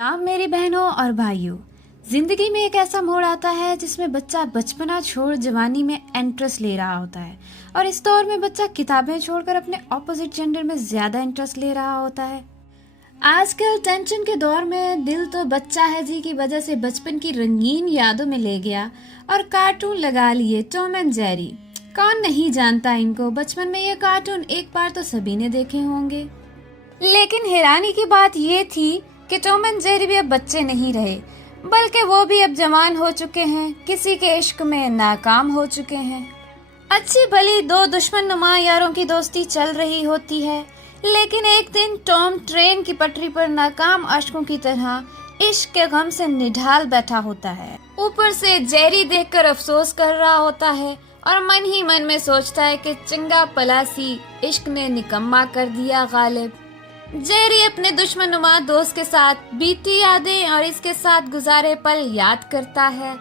आप मेरी बहनों और भाइयों, जिंदगी में एक ऐसा मोड़ आता है जिसमें बच्चा बचपना छोड़ जवानी में इंटरेस्ट ले रहा होता है। और इस दौर में बच्चा किताबें छोड़कर अपने ऑपोजिट जेंडर में ज्यादा इंटरेस्ट ले रहा होता है। आजकल टेंशन के दौर में दिल तो बच्चा है जी की वजह से बचपन की रंगीन यादों में ले गया और कार्टून लगा लिए टॉम एंड जेरी। कौन नहीं जानता इनको। बचपन में ये कार्टून एक बार तो सभी ने देखे होंगे। लेकिन हैरानी की बात ये थी कि टॉम एंड जेरी भी अब बच्चे नहीं रहे, बल्कि वो भी अब जवान हो चुके हैं, किसी के इश्क में नाकाम हो चुके हैं। अच्छी भली दो दुश्मन नुमा यारों की दोस्ती चल रही होती है, लेकिन एक दिन टॉम ट्रेन की पटरी पर नाकाम आशिकों की तरह इश्क के गम से निढाल बैठा होता है। ऊपर से जेरी देखकर अफसोस कर रहा होता है और मन ही मन में सोचता है कि चंगा पलासी इश्क ने निकम्मा कर दिया गालिब। जेरी अपने दुश्मनुमा दोस्त के साथ बीती यादें और इसके साथ गुजारे पल याद करता है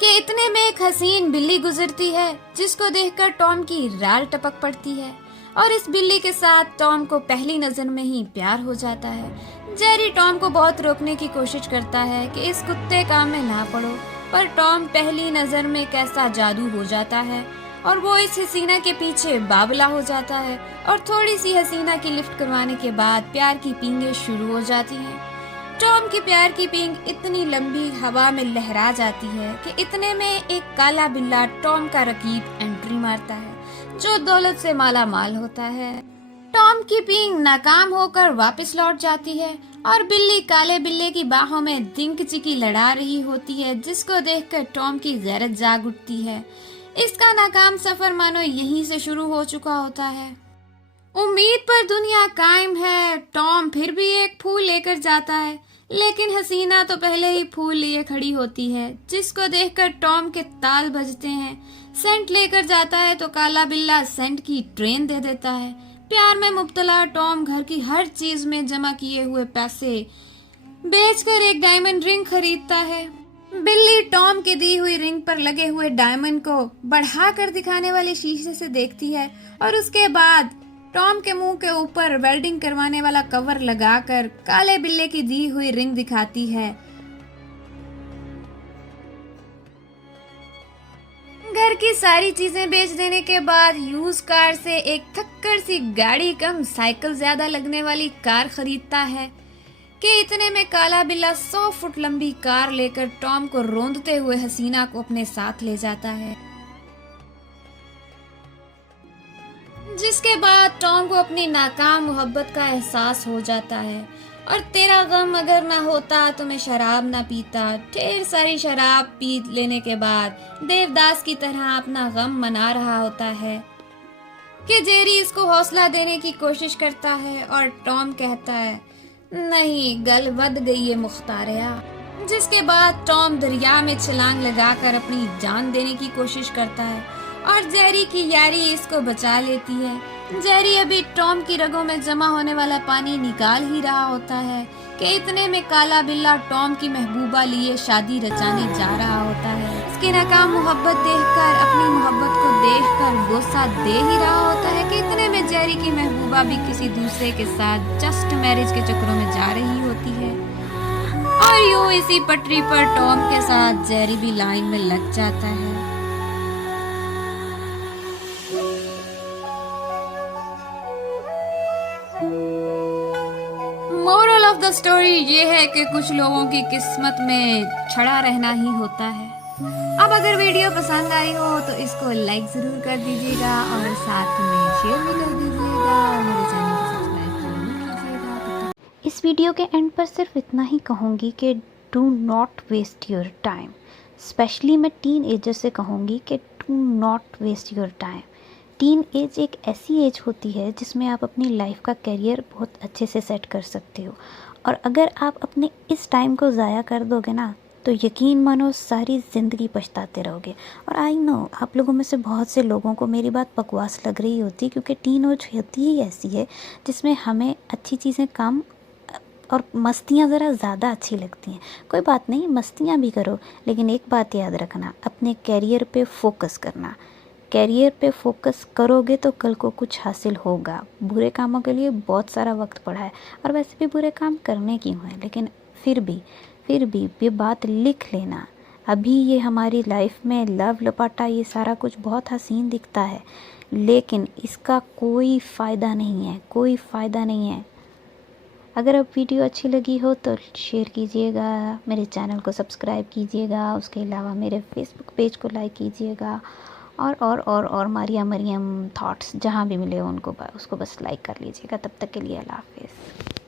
कि इतने में एक हसीन बिल्ली गुजरती है जिसको देखकर टॉम की राल टपक पड़ती है और इस बिल्ली के साथ टॉम को पहली नजर में ही प्यार हो जाता है। जेरी टॉम को बहुत रोकने की कोशिश करता है कि इस कुत्ते काम में ना पड़ो, पर टॉम पहली नजर में कैसा जादू हो जाता है और वो इस हसीना के पीछे बावला हो जाता है और थोड़ी सी हसीना की लिफ्ट करवाने के बाद प्यार की पींगे शुरू हो जाती हैं। टॉम की प्यार की पींग इतनी लंबी हवा में लहरा जाती है कि इतने में एक काला बिल्ला टॉम का रकीब एंट्री मारता है जो दौलत से माला माल होता है। टॉम की पींग नाकाम होकर वापस लौट जाती है और बिल्ली काले बिल्ले की बाहों में दिंक चिकी लड़ा रही होती है, जिसको देखकर टॉम की गैरत जाग उठती है। इसका नाकाम सफर मानो यहीं से शुरू हो चुका होता है। उम्मीद पर दुनिया कायम है। टॉम फिर भी एक फूल लेकर जाता है, लेकिन हसीना तो पहले ही फूल लिए खड़ी होती है, जिसको देखकर टॉम के ताल बजते हैं। सेंट लेकर जाता है तो काला बिल्ला सेंट की ट्रेन दे देता है। प्यार में मुब्तला टॉम घर की हर चीज में जमा किए हुए पैसे बेचकर एक डायमंड रिंग खरीदता है। बिल्ली टॉम की दी हुई रिंग पर लगे हुए डायमंड को बढ़ाकर दिखाने वाले शीशे से देखती है और उसके बाद टॉम के मुंह के ऊपर वेल्डिंग करवाने वाला कवर लगाकर काले बिल्ले की दी हुई रिंग दिखाती है। घर की सारी चीजें बेच देने के बाद यूज कार से एक थक्कर सी गाड़ी कम साइकिल ज्यादा लगने वाली कार खरीदता है कि इतने में काला बिल्ला 100 फुट लंबी कार लेकर टॉम को रोंदते हुए हसीना को अपने साथ ले जाता है, जिसके बाद टॉम को अपनी नाकाम मोहब्बत का एहसास हो जाता है। और तेरा गम अगर ना होता तो मैं शराब ना पीता। ढेर सारी शराब पी लेने के बाद देवदास की तरह अपना गम मना रहा होता है कि जेरी इसको हौसला देने की कोशिश करता है और टॉम कहता है, नहीं गल बद गई है मुख्तारिया। जिसके बाद टॉम दरिया में छलांग लगाकर अपनी जान देने की कोशिश करता है और जेरी की यारी इसको बचा लेती है। जेरी अभी टॉम की रगों में जमा होने वाला पानी निकाल ही रहा होता है कि इतने में काला बिल्ला टॉम की महबूबा लिए शादी रचाने जा रहा होता है। इसकी नाकाम मोहब्बत देखकर, अपनी मोहब्बत को देखकर गोसा दे ही रहा होता है कि इतने में जेरी की महबूबा भी किसी दूसरे के साथ जस्ट मैरिज के चक्करों में जा रही होती है और यूं इसी पटरी पर टॉम के साथ जेरी भी लाइन में लग जाता है। मोरल ऑफ द स्टोरी ये है कि कुछ लोगों की किस्मत में छड़ा रहना ही होता है। अब अगर वीडियो पसंद आई हो तो इसको लाइक जरूर कर दीजिएगा और साथ में शेयर भी कर दीजिएगा और मेरे चैनल को सब्सक्राइब जरूर कीजिएगा। इस वीडियो के एंड पर सिर्फ इतना ही कहूँगी कि do not waste your time. Specially मैं टीन एजर से कहूँगी कि do not waste your time. Teenage एक ऐसी एज होती है जिसमें आप अपनी लाइफ का करियर बहुत अच्छे से सेट कर सकते हो, और अगर आप अपने इस टाइम को ज़ाया कर दोगे ना तो यकीन मानो सारी ज़िंदगी पछताते रहोगे। और आई नो आप लोगों में से बहुत से लोगों को मेरी बात बकवास लग रही होती, क्योंकि टीन एज होती ही ऐसी है जिसमें हमें अच्छी चीज़ें कम और मस्तियाँ ज़रा ज़्यादा अच्छी लगती हैं। कोई बात नहीं, मस्तियाँ भी करो, लेकिन एक बात याद रखना, अपने कैरियर पे फोकस करना। कैरियर पे फोकस करोगे तो कल को कुछ हासिल होगा। बुरे कामों के लिए बहुत सारा वक्त पड़ा है, और वैसे भी बुरे काम करने क्यों हैं, लेकिन फिर भी ये बात लिख लेना। अभी ये हमारी लाइफ में लव लपाटा ये सारा कुछ बहुत हसीन दिखता है, लेकिन इसका कोई फ़ायदा नहीं है, कोई फ़ायदा नहीं है। अगर अब वीडियो अच्छी लगी हो तो शेयर कीजिएगा, मेरे चैनल को सब्सक्राइब कीजिएगा, उसके अलावा मेरे फेसबुक पेज को लाइक कीजिएगा, और मारिया मरियम थॉट्स जहाँ भी मिले हो उसको बस लाइक कर लीजिएगा। तब तक के लिए अल्लाह हाफ़िज़।